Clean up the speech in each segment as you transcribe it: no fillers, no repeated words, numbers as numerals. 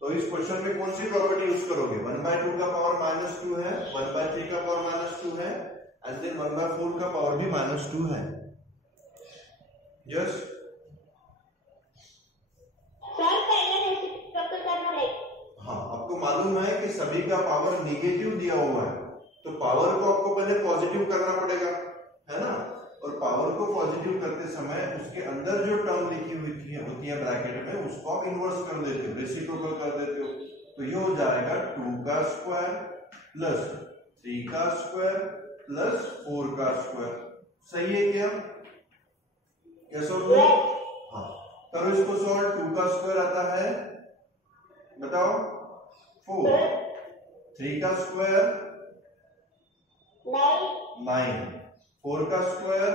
तो इस क्वेश्चन में कौन सी प्रॉपर्टी यूज करोगे? 1/2 का पावर -2 है, 1/3 का पावर -2 है, एंड देन 1/4 का पावर भी -2 है। यस सर पहले रेसिप्रोकल करना है। हाँ, आपको मालूम है कि सभी का पावर नेगेटिव दिया हुआ है, तो पावर को आपको पहले पॉजिटिव करना पड़ेगा, है ना। और पावर को पॉजिटिव करते समय उसके अंदर जो टर्म लिखी हुई होती है ब्रैकेट में, उसको आप इन्वर्स कर देते हो, रेसिप्रोकल कर देते हो। तो ये हो जाएगा 2 का स्क्वायर प्लस 3 का स्क्वायर प्लस 4 का स्क्वायर। सही है क्या? यस और नो? हाँ, करो इसको सॉल्व। 2 का स्क्वायर आता है, बताओ 4, 3 का स्क्वायर 9, 4 का स्क्वायर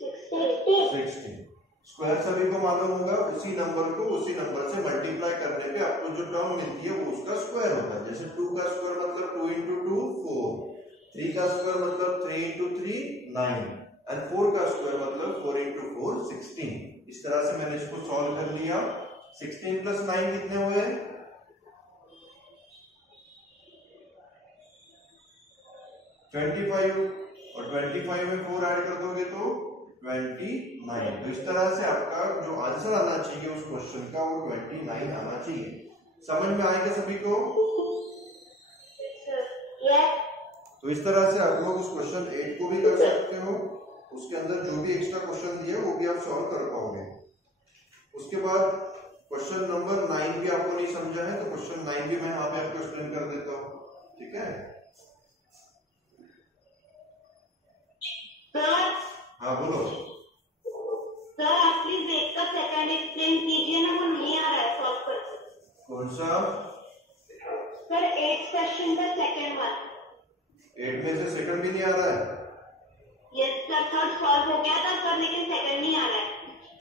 16। स्क्वायर सभी को मालूम होगा, उसी नंबर को उसी नंबर से मल्टीप्लाई करने पे आपको जो टर्म मिलती है वो उसका स्क्वायर होता है। जैसे 2 का स्क्वायर मतलब 2 × 2 4, 3 का स्क्वायर मतलब 3 × 3 9, एंड 4 का स्क्वायर मतलब 4 × 4 16। इस तरह से मैंने इसको सॉल्व कर लिया। 16 + 9 कितने हुए? 25, और 25 में 4 ऐड कर दोगे तो 29। तो इस तरह से आपका जो आंसर आना चाहिए उस क्वेश्चन का वो 29 आना चाहिए। समझ में आएगा सभी को? तो इस तरह से आप लोग उस क्वेश्चन 8 को भी कर सकते हो, उसके अंदर जो भी एक्स्ट्रा क्वेश्चन दिए वो भी आप सॉल्व कर पाओगे। उसके बाद क्वेश्चन नंबर 9 भी आपको नहीं समझा है तो क्वेश्चन 9 भी मैं यहाँ पे आपको एक्सप्लेन कर देता हूँ, ठीक है? हाँ बोलो। सर आप प्लीज 8 का सेकंड एक्सप्लेन कीजिए ना, वो नहीं आ रहा है सॉल्व कर। कौन सा? सर 8 क्वेश्चन का सेकंड वन। 8 में से सेकंड भी नहीं आ रहा है? यस सर, थर्ड सॉल्व हो गया था सर, लेकिन सेकंड नहीं आ रहा है।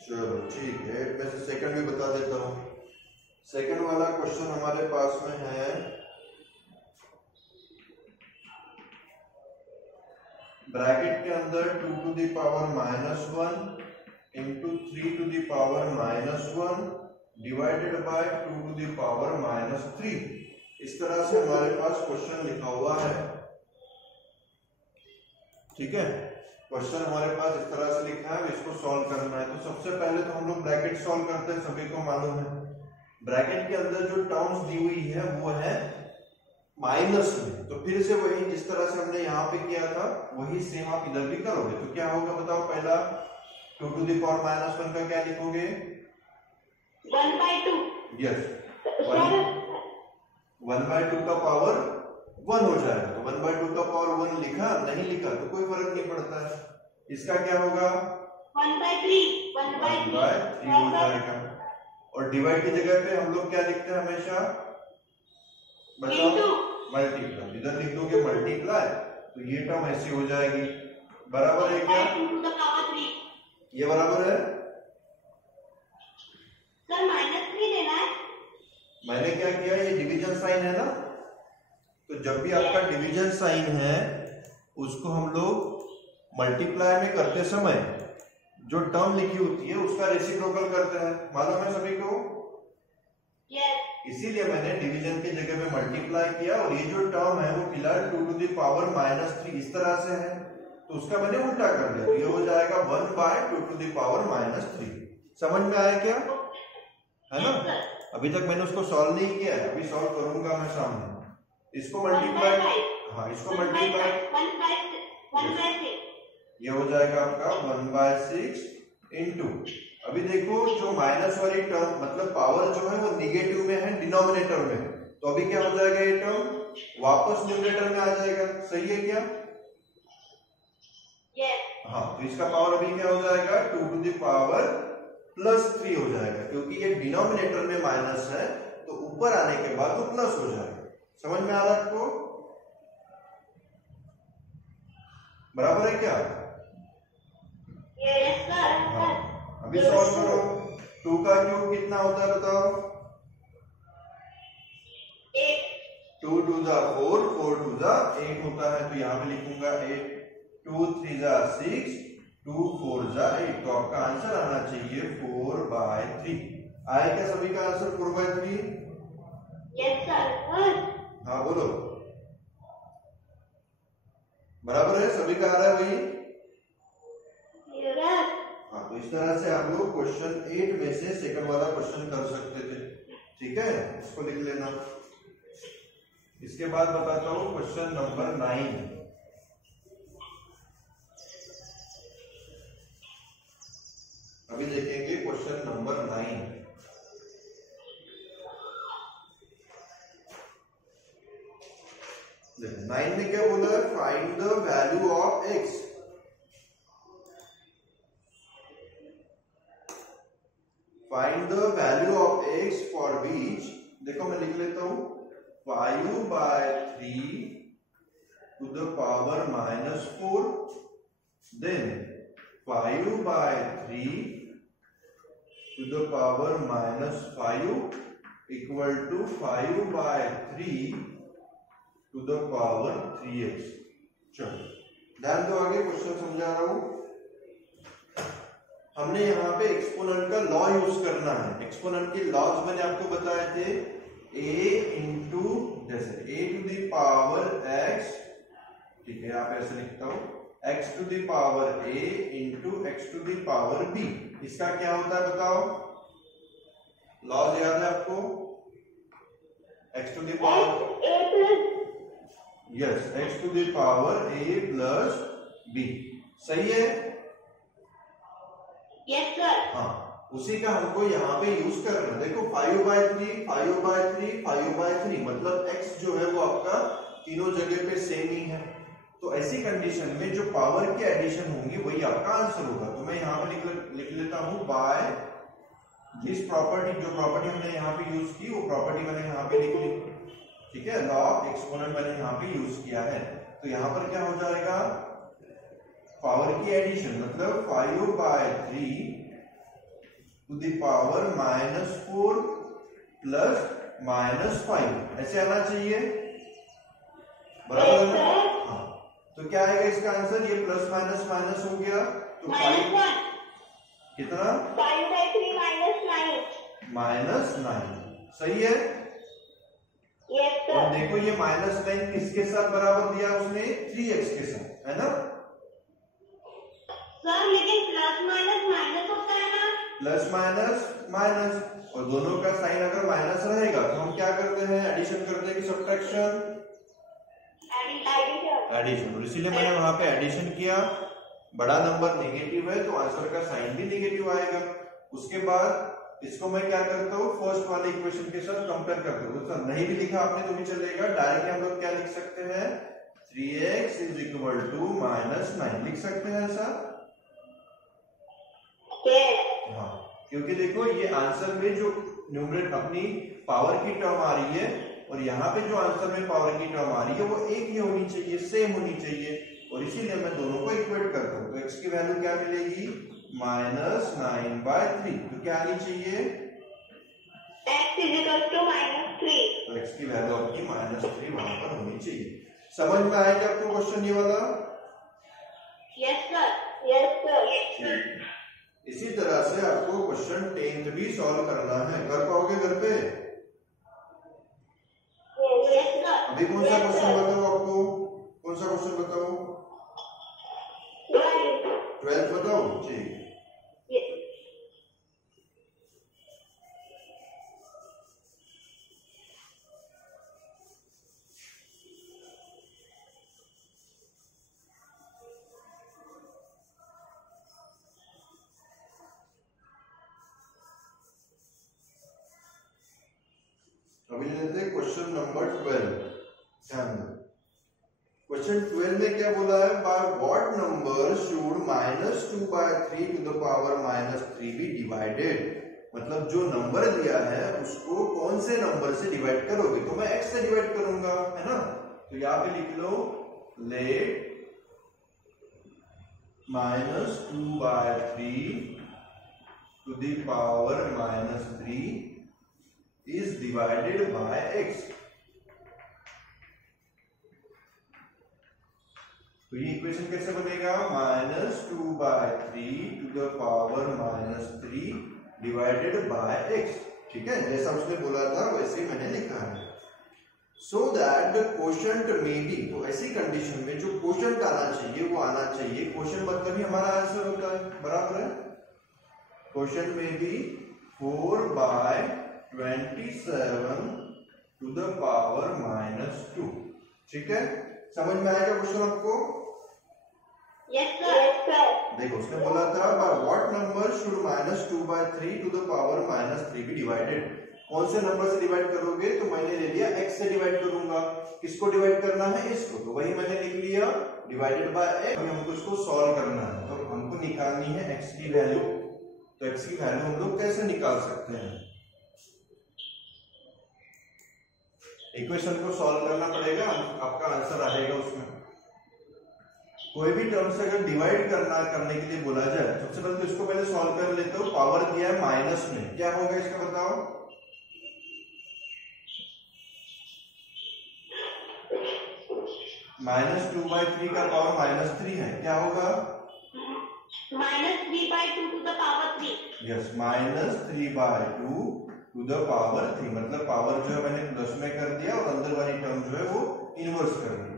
चलो ठीक है, 8 में से सेकंड भी बता देता हूँ। सेकंड वाला क्वेश्चन हमारे पास में है, ब्रैकेट के अंदर 2 to the power -1 into 3 to the power -1 divided by 2 to the power -3। इस तरह से हमारे पास क्वेश्चन लिखा हुआ है, ठीक है? क्वेश्चन हमारे पास इस तरह से लिखा है, इसको सॉल्व करना है। तो सबसे पहले तो हम लोग ब्रैकेट सॉल्व करते हैं, सभी को मालूम है। ब्रैकेट के अंदर जो टर्म्स दी हुई है वो है माइनस में, तो फिर से वही जिस तरह से हमने यहाँ पे किया था वही सेम आप इधर भी करोगे। तो क्या होगा बताओ? पहला 2 to the power -1 का क्या लिखोगे? 1/2। यस, 1/2 का पावर 1 हो जाएगा। तो 1/2 का पावर 1 लिखा नहीं लिखा तो कोई फर्क नहीं पड़ता है। इसका क्या होगा? 1/3 हो जाएगा। और डिवाइड की जगह पे हम लोग क्या लिखते हैं हमेशा? बताओ, मल्टीप्लाई। इधर लिख दोगे मल्टीप्लाई, तो ये टर्म ऐसी हो जाएगी। बराबर है क्या? ये बराबर है? सर -3 लेना है। मैंने क्या किया, ये डिवीजन साइन है ना, तो जब भी आपका डिवीजन साइन है उसको हम लोग मल्टीप्लाई में करते समय जो टर्म लिखी होती है उसका रेसिप्रोकल करते हैं, मालूम है सभी को? यस। इसीलिए मैंने डिवीजन की जगह पे मल्टीप्लाई किया, और ये जो टर्म है वो फिलहाल 2 to the power -3 इस तरह से है, तो उसका मैंने उल्टा कर दिया। तो ये हो जाएगा 1/2 to the power -3। समझ में आया क्या? है ना? अभी तक मैंने उसको सॉल्व नहीं किया है, अभी सॉल्व करूंगा मैं सामने। इसको मल्टीप्लाई, हाँ इसको मल्टीप्लाई, 1/6। ये हो जाएगा आपका 1/6 इंटू, अभी देखो जो माइनस वाली टर्म मतलब पावर जो है वो निगेटिव में है डिनोमिनेटर में, तो अभी क्या हो जाएगा? ये टर्म वापस न्यूमरेटर में आ जाएगा। सही है क्या? यस। हाँ, तो इसका पावर अभी क्या हो जाएगा? 2 to the power +3 हो जाएगा, क्योंकि ये डिनोमिनेटर में माइनस है तो ऊपर आने के बाद वो प्लस हो जाएगा। समझ में आ रहा है आपको? बराबर है क्या? Yes sir. हाँ, अभी सॉल्व करो। 2 का क्यूब कितना होता है बताओ? 8। 2 2 जा 4, 4 2 जा 8 होता है, तो यहाँ पे लिखूंगा 8, 2 3 जा 6, 2 4 जा 8। तो आपका आंसर आना चाहिए 4/3। आया क्या सभी का आंसर 4/3? हाँ बोलो, बराबर है, सभी का आ रहा है भाई? हाँ, तो इस तरह से आप लोग क्वेश्चन 8 में से सेकंड वाला क्वेश्चन कर सकते थे, ठीक है, इसको लिख लेना। इसके बाद बताता हूं क्वेश्चन नंबर 9। अभी देखेंगे क्वेश्चन नंबर 9। 9 में क्या बोला है? Find the value of x. Find the value of x for which, देखो मैं लिख लेता हूं, 5/3 to the power -4, then 5/3 to the power -5 equal to 5/3 to the power 3x। चलो ध्यान दो, आगे क्वेश्चन समझा रहा हूं। हमने यहाँ पे एक्सपोनेंट का लॉ यूज करना है। एक्सपोनेंट के लॉज मैंने आपको बताए थे, a इंटू जैसे a to the power x, ठीक है, यहाँ पे ऐसे लिखता हूं, x to the power a into x to the power b। इसका क्या होता है बताओ, लॉज याद है आपको? x to the power, yes, x to the power a plus b, सही है? Yes sir. हाँ, उसी का हमको यहाँ पे यूज करना। देखो 5/3, 5/3, 5/3, मतलब x जो है वो आपका तीनों जगह पे सेम ही है। तो ऐसी कंडीशन में जो पावर के एडिशन होंगी वही आपका आंसर होगा। तो मैं यहाँ पे लिख लेता हूँ बाय दिस प्रॉपर्टी। जो प्रॉपर्टी हमने यहाँ पे यूज की वो प्रॉपर्टी मैंने यहाँ पे लिख ली, ठीक है। लॉ ऑफ एक्सपोनेंट मैंने यहाँ पे यूज किया है। तो यहाँ पर क्या हो जाएगा, पावर की एडिशन, मतलब 5/3 टू द पावर -4 प्लस -5, ऐसे आना चाहिए, बराबर है ना? हाँ, तो क्या आएगा इसका आंसर? ये प्लस माइनस माइनस हो गया, तो -1 कितना? 5/3 -9, सही है। यस और सर। देखो ये -9 किसके साथ बराबर दिया उसने? 3x के साथ, है ना? सर लेकिन प्लस माइनस माइनस होता है ना? प्लस माइनस माइनस, और दोनों का साइन अगर माइनस रहेगा तो हम क्या करते हैं? एडिशन करते हैं कि सब्ट्रैक्शन? एडिशन। और इसीलिए मैंने वहां पे एडिशन किया। बड़ा नंबर नेगेटिव है तो आंसर का साइन भी नेगेटिव आएगा। उसके बाद इसको मैं क्या करता हूँ, फर्स्ट वाले इक्वेशन के साथ कंपेयर करता हूँ। तो नहीं भी लिखा आपने तो भी चलेगा, डायरेक्टली हम लोग क्या लिख सकते हैं? 3x = -9 लिख सकते हैं ऐसा। हाँ, क्योंकि देखो ये आंसर में जो न्यूमरेटर अपनी पावर की टर्म आ रही है और यहाँ पे जो आंसर में पावर की टर्म आ रही है वो एक ही होनी चाहिए, सेम होनी चाहिए, और इसीलिए मैं दोनों को इक्वेट करता हूँ। तो x की वैल्यू क्या मिलेगी? -9/3। तो क्या आनी चाहिए? x = -3। तो x की वैल्यू आपकी -3 वहां पर होनी चाहिए। समझ में आएगा आपको क्वेश्चन ये वाला? Yes sir, yes sir. इसी तरह से आपको क्वेश्चन 10th भी सॉल्व करना है। कर पाओगे घर पे? अभी कौन सा क्वेश्चन बताओ आपको? कौन सा क्वेश्चन बताओ? 12th बताओ, ठीक। अभी लेते हैं क्वेश्चन नंबर 12। ध्यान दो, क्वेश्चन 12 में क्या बोला है? By what number should -2/3 to the power -3 be divided. मतलब जो नंबर दिया है उसको कौन से नंबर से डिवाइड करोगे? तो मैं x से डिवाइड करूंगा, है ना? तो यहां पे लिख लो, let -2/3 to the power -3 is divided by x। तो ये इक्वेशन कैसे बनेगा? -2/3 to the power -3 divided by x, ठीक है? जैसा उसने बोला था वैसे ही मैंने लिखा है। so that the quotient may be, तो ऐसी कंडीशन में जो क्वोशंट आना चाहिए वो आना चाहिए। क्वोशंट मतलब ही हमारा आंसर होता है, बराबर है। क्वोशंट में भी 4/27 टू द पावर -2। ठीक है, समझ में आएगा क्वेश्चन आपको? Yes sir. देखो उसने बोला था by what number should -2/3 to the power -3 be divided. कौन से नंबर से डिवाइड करोगे? तो मैंने ले लिया x से डिवाइड करूंगा। किसको डिवाइड करना है? इसको। तो वही मैंने लिख लिया डिवाइडेड बाय x। हमको इसको सॉल्व करना है, तो हमको निकालनी है x की वैल्यू। तो x की वैल्यू हम लोग कैसे निकाल सकते हैं? इक्वेशन को सॉल्व करना पड़ेगा, आपका आंसर आएगा उसमें। कोई भी टर्म से अगर डिवाइड करने के लिए बोला जाए, सबसे पहले तो इसको पहले सॉल्व कर लेते हो। पावर दिया है माइनस में, क्या होगा इसका बताओ? -2/3 का पावर -3 है, क्या होगा? -3/2 to the power 3। Yes, -3/2 to the power 3, मतलब पावर जो है मैंने प्लस में कर दिया और अंदर वाली टर्म जो है वो इनवर्स कर दी।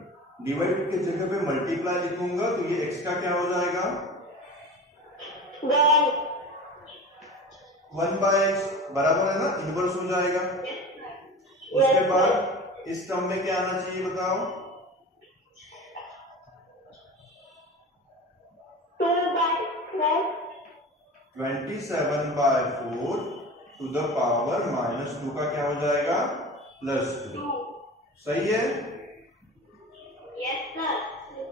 डिवाइड के जगह पे मल्टीप्लाई लिखूंगा तो ये x का क्या हो जाएगा? 1/x, बराबर है ना, इनवर्स हो जाएगा। उसके बाद इस टर्म में क्या आना चाहिए बताओ? 27/4 टू द पावर -2 का क्या हो जाएगा? +2। सही है? Yes sir.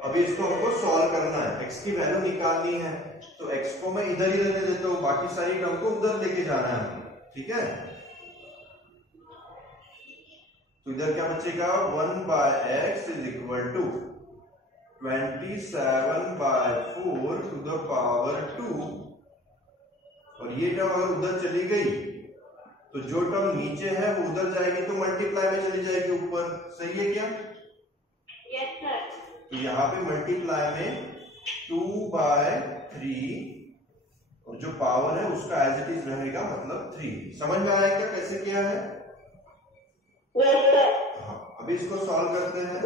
अभी इसको हमको सॉल्व करना है, x की वैल्यू निकालनी है। तो x को मैं इधर ही रहने देता हूँ, बाकी सारी टर्म को उधर लेके जाना है, ठीक है। तो इधर क्या बचेगा? 1/x is equal to 27/4 to the power 2। और ये टर्म अगर उधर चली गई तो जो टर्म नीचे है वो उधर जाएगी तो मल्टीप्लाई में चली जाएगी ऊपर। सही है क्या? Yes sir. तो यहाँ पे मल्टीप्लाई में 2/3 और जो पावर है उसका एज इट इज रहेगा, मतलब 3। समझ में आया क्या कैसे किया है? Yes sir. हाँ, अभी इसको सॉल्व करते हैं।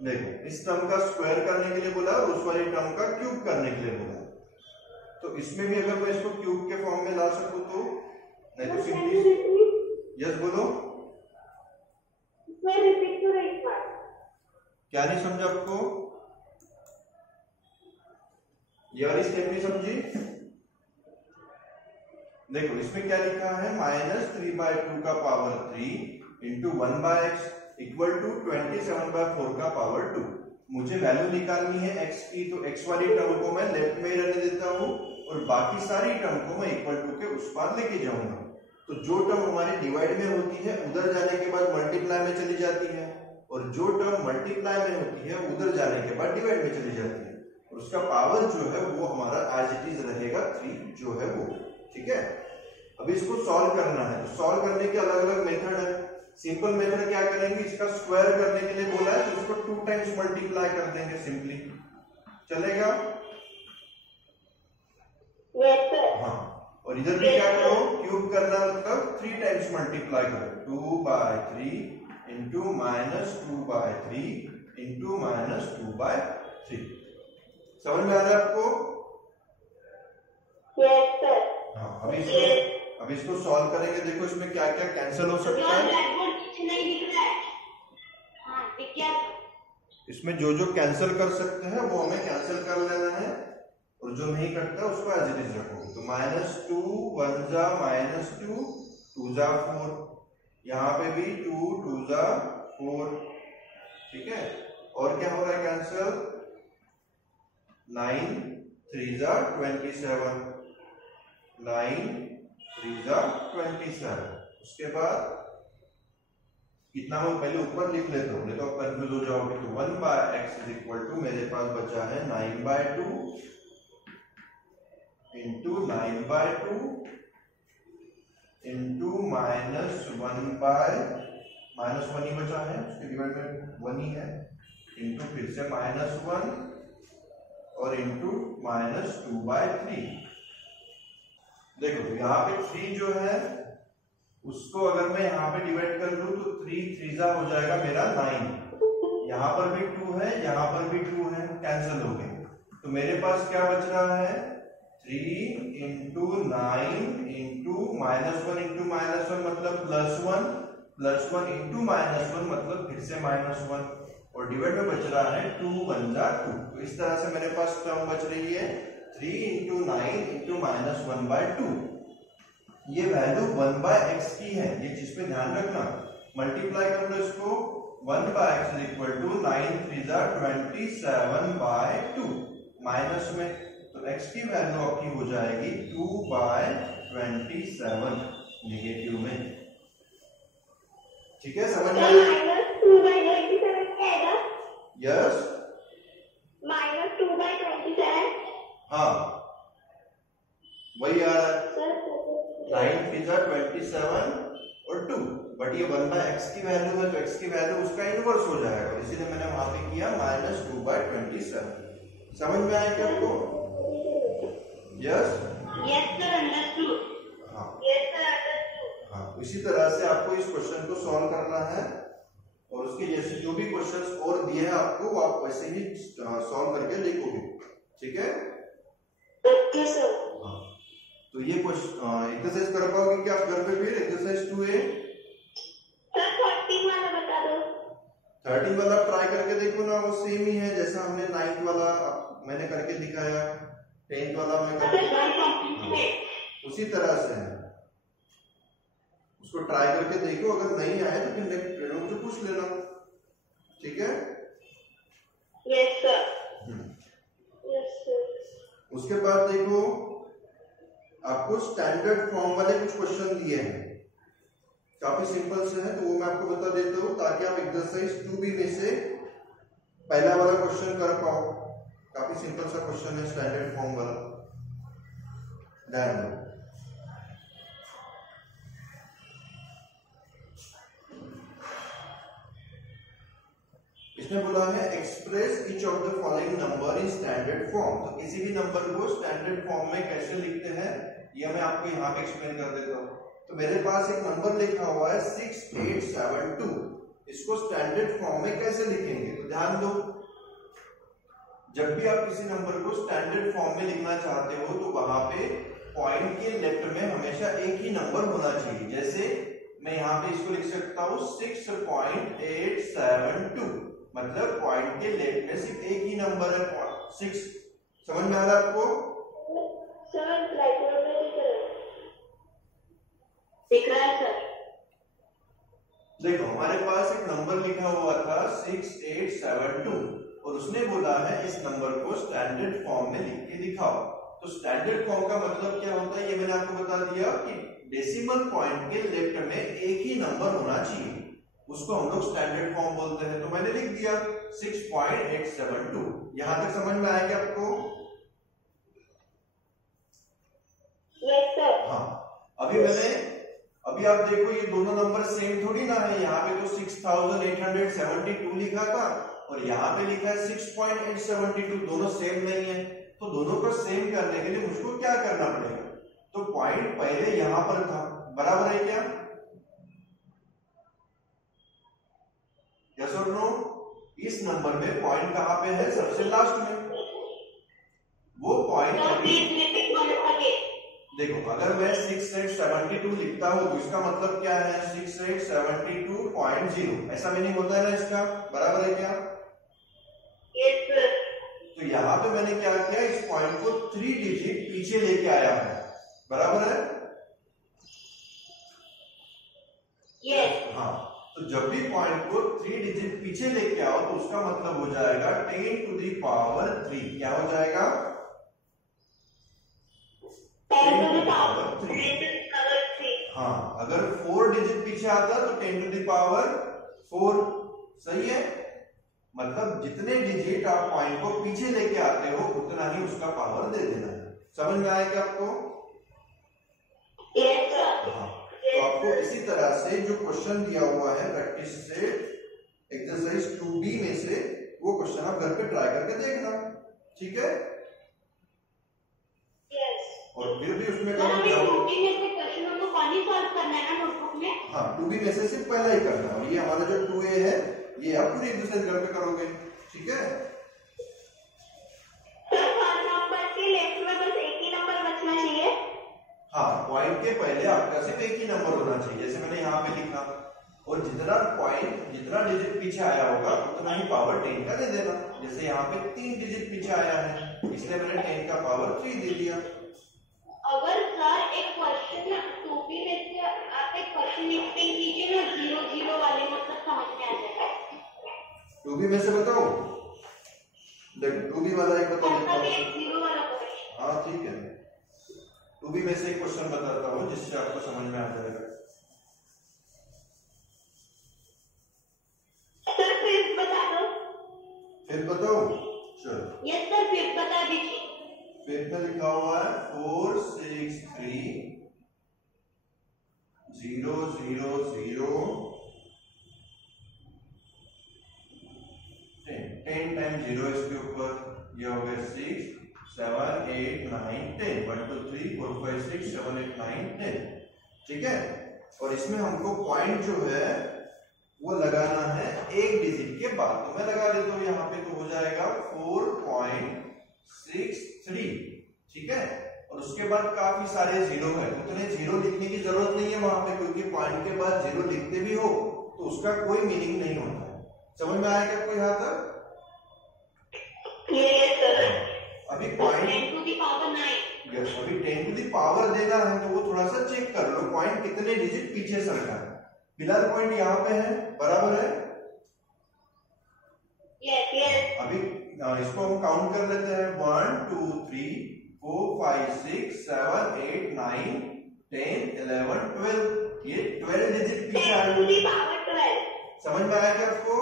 देखो इस टर्म का स्क्वायर करने के लिए बोला और उस वाली टर्म का क्यूब करने के लिए बोला। तो इसमें भी अगर मैं इसको क्यूब के फॉर्म में ला सकूं तो, नहीं तो सिंपली यस बोलो। क्या नहीं समझा आपको? ये वाली स्टेप नहीं समझी? देखो इसमें क्या लिखा है? -3/2 का power 3 into 1/x equal to 27/4 का पावर 2। मुझे वैल्यू निकालनी है x की, तो x वाली टर्म को मैं लेफ्ट में ही रहने देता हूं और बाकी सारी टर्म को मैं इक्वल टू के उस पार लेके जाऊंगा। तो जो टर्म हमारी डिवाइड में होती है उधर जाने के बाद मल्टीप्लाई में चली जाती है, और जो टर्म मल्टीप्लाई में होती है उधर जाने के बाद डिवाइड में चली जाती है, और उसका पावर जो है वो हमारा एज इट इज रहेगा 3 जो है वो। ठीक है, अभी इसको सॉल्व करना है। तो सॉल्व करने के अलग अलग मेथड है। सिंपल मेथड क्या करेंगे? इसका स्क्वायर करने के लिए बोला है तो इसको 2 टाइम्स मल्टीप्लाई कर देंगे, सिंपली चलेगा। हाँ, और इधर भी क्या करो? क्यूब करना, मतलब 3 टाइम्स मल्टीप्लाई करो। 2/3 इंटू -2/3 इंटू -2/3। समझ में आ रहा है आपको? Yes sir. हाँ, अभी इसको सॉल्व करेंगे। देखो इसमें क्या क्या कैंसिल हो सकता है। नहीं दिख रहा है। हाँ, दिख गया। इसमें जो जो कैंसिल कर सकते हैं वो हमें कैंसिल कर लेना है, और जो नहीं करता उसको एज इट इज रखोगे। तो -2 1 जा -2 2 जा 4, यहाँ पे भी 2 2 जा 4। ठीक है, और क्या हो रहा है कैंसिल? 9 3 जा 27, 9 3 जा 27। उसके बाद कितना मैं पहले ऊपर लिख लेता हूँ, नहीं तो आप कंफ्यूज हो जाओगे। तो 1/x इज इक्वल टू मेरे पास बचा है 9/2 इंटू 9/2 इंटू -1 ही बचा है, उसके डिवाइड में 1 ही है, इंटू फिर से -1 और इंटू -2/3। देखो यहाँ पे 3 जो है उसको अगर मैं यहाँ पे डिवाइड कर लूँ तो 3 3 हो जाएगा मेरा 9। यहाँ पर भी 2 है, यहाँ पर भी 2 है, कैंसिल हो गए। तो मेरे पास क्या बच रहा है 3 इंटू 9 इंटू -1 इंटू -1 मतलब +1 +1 इंटू -1 मतलब फिर से -1 और डिवाइड में बच रहा है 2 1 जा 2। तो इस तरह से मेरे पास टर्म बच रही है 3 इंटू 9 इंटू -1/2। ये वैल्यू 1/x की है, ये चीज पे ध्यान रखना। मल्टीप्लाई कर लो इसको 1/x इज इक्वल टू 9 3 जा 27/2 माइनस में, तो x की वैल्यू आपकी हो जाएगी 2/27 नेगेटिव में। ठीक है, समझ में आया? यस, -2/27। हाँ वही आ रहा है 9 3 जा 27 और 2, बट ये 1/x की वैल्यू है तो x की वैल्यू उसका इनवर्स हो जाएगा, इसीलिए मैंने वहां पे किया -2/27। समझ में आया क्या आपको? Yes yes sir, understood. हाँ यस सर, अंडरस्टूड। हाँ, इसी तरह से आपको इस क्वेश्चन को सॉल्व करना है और उसके जैसे जो भी क्वेश्चंस और दिए हैं आपको वो आप वैसे ही सॉल्व करके लिखोगे। ठीक है? Okay sir. हाँ, तो ये क्वेश्चन एक्सरसाइज कर पाओगे क्या आप घर पे? फिर एक्सरसाइज 2A सर 13 वाला बता दो। 13 वाला ट्राई करके देखो ना, वो सेम ही है जैसा हमने 9th वाला मैंने करके दिखाया, 10th वाला मैं करके उसी तरह से है, उसको ट्राई करके देखो। अगर नहीं आए तो फिर नेक्स्ट ट्रेनर से पूछ लेना। ठीक है? Yes sir. Yes sir. उसके बाद देखो आपको स्टैंडर्ड फॉर्म वाले कुछ क्वेश्चन दिए हैं, काफी सिंपल से है, तो वो मैं आपको बता देता हूँ ताकि आप एक्सरसाइज 2B में से पहला वाला क्वेश्चन कर पाओ। काफी सिंपल सा क्वेश्चन है स्टैंडर्ड फॉर्म वाला, ध्यान दो। इसने बोला है express each of the following number in standard form. तो किसी भी नंबर को स्टैंडर्ड फॉर्म में कैसे लिखते हैं ये मैं आपको यहाँ पे एक्सप्लेन कर देता हूँ। तो मेरे पास एक नंबर लिखा हुआ है 6872, इसको स्टैंडर्ड फॉर्म में कैसे लिखेंगे? तो ध्यान दो, जब भी आप किसी नंबर को स्टैंडर्ड फॉर्म में लिखना चाहते हो तो वहां पे पॉइंट के लेफ्ट में हमेशा एक ही नंबर होना चाहिए। जैसे मैं यहाँ पे इसको लिख सकता हूँ 6.872, मतलब पॉइंट के लेफ्ट में सिर्फ एक ही नंबर है 6। समझ में आ रहा है आपको? सर ब्लैक बोर्ड में दिख रहा है सर। देखो हमारे पास एक नंबर लिखा हुआ था 6872 और उसने बोला है इस नंबर को स्टैंडर्ड फॉर्म में लिख के दिखाओ। तो स्टैंडर्ड फॉर्म का मतलब क्या होता है ये मैंने आपको बता दिया कि डेसिमल पॉइंट के लेफ्ट में एक ही नंबर होना चाहिए, उसको हम लोग स्टैंडर्ड फॉर्म बोलते हैं। तो मैंने लिख दिया 6.872। यहां तक समझ में आया क्या आपको? Yes sir. हाँ, अभी आप देखो ये दोनों नंबर सेम थोड़ी ना है। यहाँ पे तो 6872 लिखा था और यहाँ पे लिखा है 6.872, दोनों सेम नहीं है। तो दोनों को सेम करने के लिए मुझको क्या करना पड़ेगा? तो पॉइंट पहले यहां पर था, बराबर है क्या? यस और नो? इस नंबर में पॉइंट कहां पे है? सबसे लास्ट में। वो पॉइंट देखो, अगर मैं 6872 लिखता हूं तो इसका मतलब क्या है? 6872.0 ऐसा मीनिंग होता है ना इसका, बराबर है क्या? Yes sir. तो यहां पे मैंने क्या किया, इस पॉइंट को 3 डिजिट पीछे लेके आया है, बराबर है? यस। हाँ, तो जब भी पॉइंट को 3 डिजिट पीछे लेके आओ तो उसका मतलब हो जाएगा 10 to the power 3। क्या हो जाएगा? 10 to the power 3। हाँ, अगर 4 डिजिट पीछे आता तो 10 to the power 4। सही है? मतलब जितने डिजिट आप पॉइंट को पीछे लेके आते हो उतना ही उसका पावर दे देना है। समझ में आया क्या आपको? Yes sir. हाँ, तो आपको इसी तरह से जो क्वेश्चन दिया हुआ है प्रैक्टिस से एक्सरसाइज 2B में से वो क्वेश्चन आप घर पे ट्राई करके देखना। ठीक है? यस। और फिर भी उसमें क्वेश्चन हमको कौन ही सॉल्व करना है ना नोटबुक में? हाँ 2b में से सिर्फ पहला ही करना है, और ये हमारा जो 2a है ये आप पूरे एक दूसरे घर पे करोगे, ठीक है। हर नंबर के लेफ्ट में बस एक ही नंबर बचना चाहिए। हाँ पॉइंट के पहले आपका सिर्फ एक ही नंबर होना चाहिए, जैसे मैंने यहाँ पे लिखा, और जितना पॉइंट जितना डिजिट पीछे आया होगा उतना ही पावर 10 का दे देना। जैसे यहाँ पे 3 डिजिट पीछे आया है इसलिए मैंने 10 का पावर 3 दे दिया। अगर सर एक क्वेश्चन 2b में से आप एक क्वेश्चन एक्सप्लेन कीजिए ना 0 0 वाले, मतलब समझ में आ जाएगा। 2b में से बताओ, देखो 2b वाला एक बता देता हूँ। 0 वाला क्वेश्चन, हाँ ठीक है, 2b में से एक क्वेश्चन बताता हूँ जिससे आपको समझ में आ जाएगा। सर फिर बता दो। फिर बताओ, चलो यस सर फिर बता दीजिए। फिर में लिखा हुआ है 4 6 3 0 0 0 10 टाइम 0 इसके ऊपर, ये हो गया 6 7 8 9 10 1 2 3 4 5 6 7 8 9 10, ठीक है। और इसमें हमको पॉइंट जो है वो लगाना है एक डिजिट के बाद, तो मैं लगा देता हूं यहाँ पे, तो हो जाएगा 4.63, ठीक है। और उसके बाद काफी सारे जीरो है, उतने जीरो लिखने की जरूरत नहीं है वहां पे, क्योंकि पॉइंट के बाद जीरो लिखते भी हो तो उसका कोई मीनिंग नहीं होता है। समझ में आया क्या कोई यहाँ तक? Yes sir. अभी point 10 to the power 9, yes, अभी 10 टू द पावर देना है तो वो थोड़ा सा चेक कर लो पॉइंट कितने डिजिट पीछे सरका है। फिलहाल पॉइंट यहाँ पे है, बराबर है। Yes yes. अभी इसको हम काउंट कर लेते हैं 1 2 3 4 5 6 7 8 9 10 11 12, ये 12 डिजिट पीछे आ 10 to the गए। power 12। समझ में आया क्या आपको?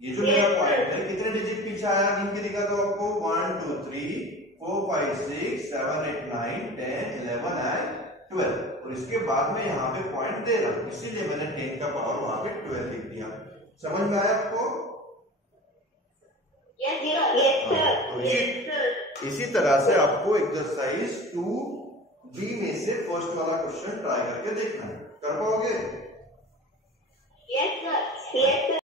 ये जो मेरा पॉइंट है कितने डिजिट पीछे आया गिन के दिखा दो आपको, 1 2 3 4 5 6 7 8 9 10 11 एंड 12, और इसके बाद में यहाँ पे पॉइंट दे रहा हूं इसीलिए मैंने 10 का पावर वहां पे 12 लिख दिया। समझ में आया आपको? Yes sir. तो यस सर। इसी तरह से आपको एक्सरसाइज 2b में से फर्स्ट वाला क्वेश्चन ट्राई करके देखना है, कर पाओगे? Yes sir. Yes sir.